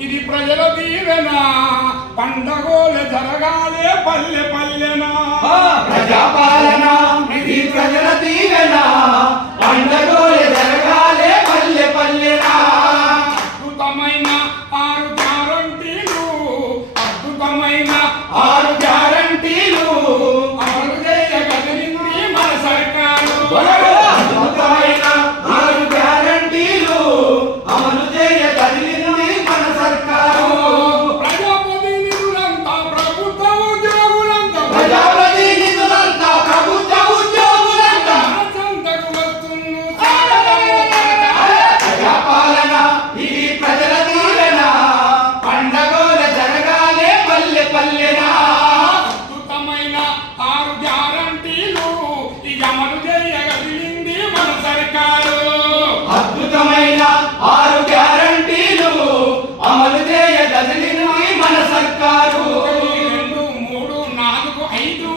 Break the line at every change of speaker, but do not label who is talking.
ఇది ప్రజల దీవెన. పండగోలు జరగాలే పల్లె పల్లెనా.
ప్రజాపాలన ఇది ప్రజల దీవెన. పండగోలు జరగాలే పల్లె పల్లెనా.
అద్భుతమైన ఆరు గ్యారంటీలు అమలు చేయగలిగింది మన సర్కారు. అద్భుతమైన ఆరు గ్యారంటీలు అమలు చేయగలిగింది మన సర్కారు. రెండు మూడు నాలుగు ఐదు